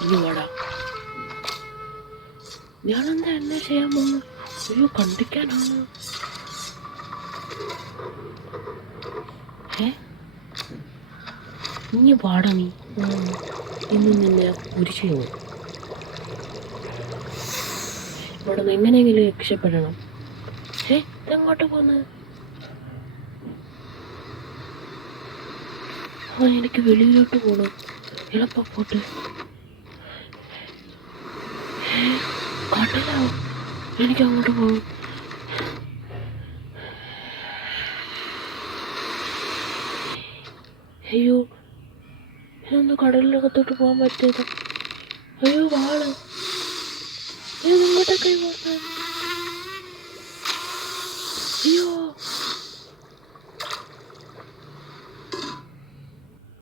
ഇനി വാടാ. ഞാനെന്താ എന്നെ ചെയ്യാൻ പോകുന്നു? അയ്യോ, കണ്ടിക്കാനാണ്. ഇനി വാടാ നീ. ഇന്ന് നിന്നെ കുരിശു പോകും. ഇവിടെ നിന്ന് എങ്ങനെയെങ്കിലും രക്ഷപ്പെടണം. ഇതെങ്ങോട്ട് പോന്ന്? എനിക്ക് വെളിയിലോട്ട് പോകണം. എളുപ്പപ്പോട്ട് കടലാവും. എനിക്ക് അങ്ങോട്ട് പോകണം. അയ്യോ, ഇതൊന്ന് കടലിനകത്തോട്ട് പോകാൻ പറ്റിയത്. അയ്യോ, വാള് ഇങ്ങോട്ടൊക്കെ പോകുന്നത്. അയ്യോ.